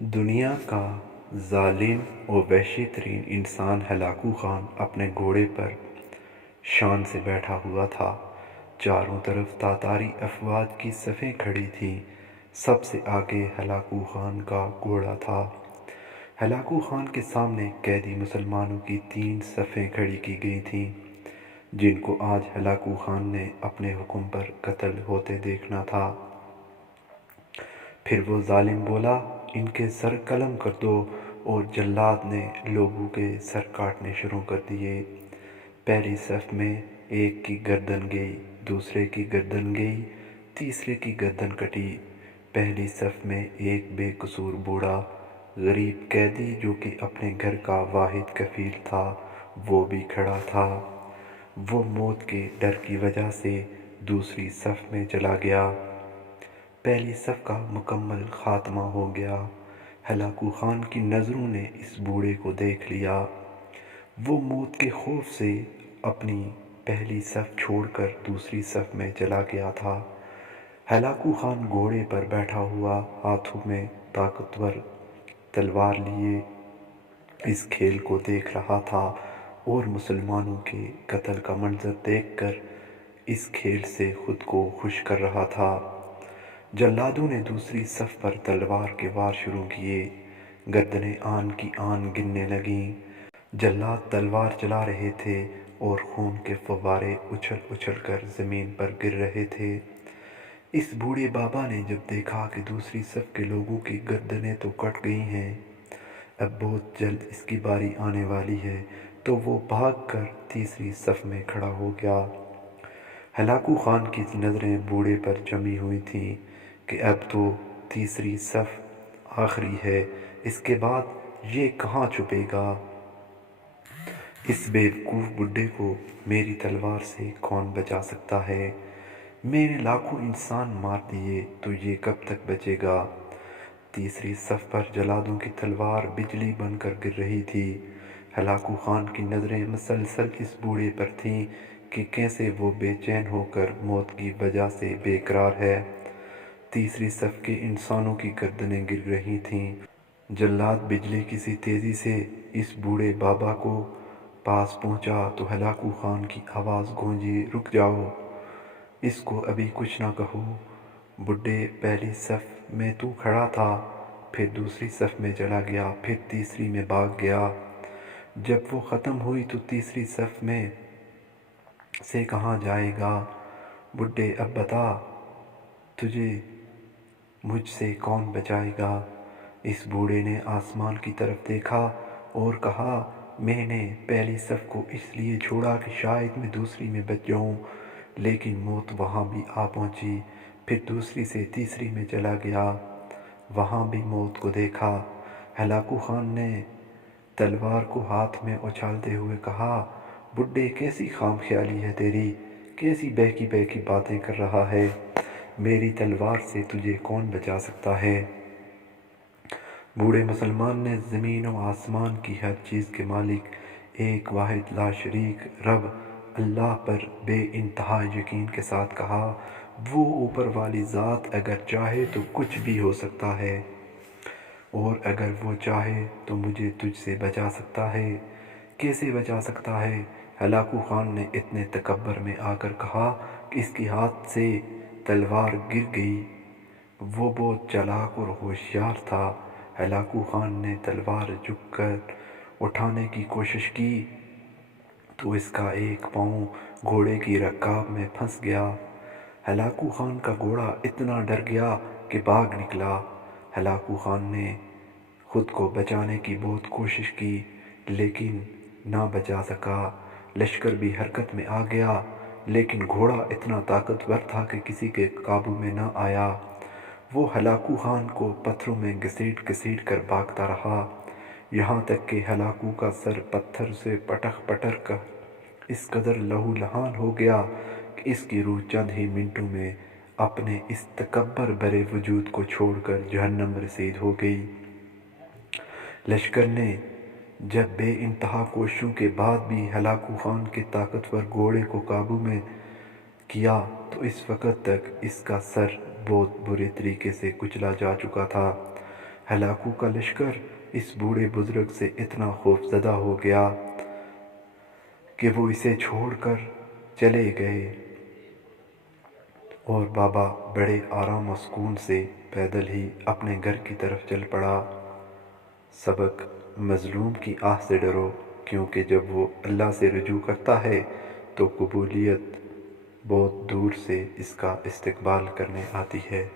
دنیا کا ظالم و وحشی ترین انسان ہلاکو خان اپنے گھوڑے پر شان سے بیٹھا ہوا تھا۔ چاروں طرف تاتاری افواج کی صفیں کھڑی تھیں۔ سب سے آگے ہلاکو خان کا گھوڑا تھا۔ ہلاکو خان کے سامنے قیدی مسلمانوں کی 3 صفیں کھڑی کی گئی تھیں، جن کو آج ہلاکو خان نے اپنے حکم پر قتل ہوتے دیکھنا تھا۔ پھر وہ ظالم بولا، ان کے سر قلم کر دو، اور جلاد نے لوگوں کے سر کاٹنے شروع کر دیے۔ پہلی صف میں ایک کی گردن گئی، دوسرے کی گردن گئی، تیسرے کی گردن کٹی۔ پہلی صف میں ایک بے قصور بوڑھا غریب قیدی جو کہ اپنے گھر کا واحد کفیل تھا وہ بھی کھڑا تھا۔ وہ موت کے ڈر کی وجہ سے دوسری صف میں چلا گیا۔ پہلی صف کا مکمل خاتمہ ہو گیا۔ ہلاکو خان کی نظروں نے اس بوڑھے کو دیکھ لیا۔ وہ موت کے خوف سے اپنی پہلی صف چھوڑ کر دوسری صف میں چلا گیا تھا۔ ہلاکو خان گھوڑے پر بیٹھا ہوا، ہاتھوں میں طاقتور تلوار لیے اس کھیل کو دیکھ رہا تھا اور مسلمانوں کے قتل کا منظر دیکھ کر اس کھیل سے خود کو خوش کر رہا تھا۔ جلادوں نے دوسری صف پر تلوار کے وار شروع کیے۔ گردنیں آن کی آن گرنے لگیں۔ جلاد تلوار چلا رہے تھے اور خون کے فوارے اچھل اچھل کر زمین پر گر رہے تھے۔ اس بوڑھے بابا نے جب دیکھا کہ دوسری صف کے لوگوں کی گردنیں تو کٹ گئی ہیں، اب بہت جلد اس کی باری آنے والی ہے، تو وہ بھاگ کر تیسری صف میں کھڑا ہو گیا۔ ہلاکو خان کی نظریں بوڑھے پر جمی ہوئی تھیں کہ اب تو تیسری صف آخری ہے، اس کے بعد یہ کہاں چھپے گا؟ اس بیوقوف بڈھے کو میری تلوار سے کون بچا سکتا ہے؟ میں نے لاکھوں انسان مار دیے تو یہ کب تک بچے گا؟ تیسری صف پر جلادوں کی تلوار بجلی بن کر گر رہی تھی۔ ہلاکو خان کی نظریں مسلسل اس بوڑھے پر تھیں کہ کیسے وہ بے چین ہو کر موت کی وجہ سے بے قرار ہے۔ تیسری صف کے انسانوں کی گردنیں گر رہی تھیں۔ جلاد بجلی کی سی تیزی سے اس بوڑھے بابا کو پاس پہنچا تو ہلاکو خان کی آواز گونجی، رک جاؤ، اس کو ابھی کچھ نہ کہو۔ بڈھے پہلی صف میں تو کھڑا تھا، پھر دوسری صف میں چلا گیا، پھر تیسری میں بھاگ گیا۔ جب وہ ختم ہوئی تو تیسری صف میں سے کہاں جائے گا؟ بڈھے اب بتا، تجھے مجھ سے کون بچائے گا؟ اس بوڑھے نے آسمان کی طرف دیکھا اور کہا، میں نے پہلی صف کو اس لیے چھوڑا کہ شاید میں دوسری میں بچ جاؤں، لیکن موت وہاں بھی آ پہنچی۔ پھر دوسری سے تیسری میں چلا گیا، وہاں بھی موت کو دیکھا۔ ہلاکو خان نے تلوار کو ہاتھ میں اچھالتے ہوئے کہا، بڈھے کیسی خام خیالی ہے تیری، کیسی بہکی بہکی باتیں کر رہا ہے، میری تلوار سے تجھے کون بچا سکتا ہے؟ بوڑھے مسلمان نے زمین و آسمان کی ہر چیز کے مالک ایک واحد لا شریک رب اللہ پر بے انتہا یقین کے ساتھ کہا، وہ اوپر والی ذات اگر چاہے تو کچھ بھی ہو سکتا ہے، اور اگر وہ چاہے تو مجھے تجھ سے بچا سکتا ہے۔ کیسے بچا سکتا ہے؟ ہلاکو خان نے اتنے تکبر میں آ کر کہا کہ اس کے ہاتھ سے تلوار گر گئی۔ وہ بہت چالاک اور ہوشیار تھا۔ ہلاکو خان نے تلوار جھک کر اٹھانے کی کوشش کی تو اس کا ایک پاؤں گھوڑے کی رکاب میں پھنس گیا۔ ہلاکو خان کا گھوڑا اتنا ڈر گیا کہ بھاگ نکلا۔ ہلاکو خان نے خود کو بچانے کی بہت کوشش کی لیکن نہ بچا سکا۔ لشکر بھی حرکت میں آ گیا لیکن گھوڑا اتنا طاقتور تھا کہ کسی کے قابو میں نہ آیا۔ وہ ہلاکو خان کو پتھروں میں گھسیٹ گھسیٹ کر بھاگتا رہا، یہاں تک کہ ہلاکو کا سر پتھر سے پٹک پٹک کر اس قدر لہو لہان ہو گیا کہ اس کی روح چند ہی منٹوں میں اپنے اس تکبر بھرے وجود کو چھوڑ کر جہنم رسید ہو گئی۔ لشکر نے جب بے انتہا کوششوں کے بعد بھی ہلاکو خان کے طاقتور گھوڑے کو قابو میں کیا تو اس وقت تک اس کا سر بہت برے طریقے سے کچلا جا چکا تھا۔ ہلاکو کا لشکر اس بوڑھے بزرگ سے اتنا خوفزدہ ہو گیا کہ وہ اسے چھوڑ کر چلے گئے اور بابا بڑے آرام و سکون سے پیدل ہی اپنے گھر کی طرف چل پڑا۔ سبق: مظلوم کی آہ سے ڈرو، کیونکہ جب وہ اللہ سے رجوع کرتا ہے تو قبولیت بہت دور سے اس کا استقبال کرنے آتی ہے۔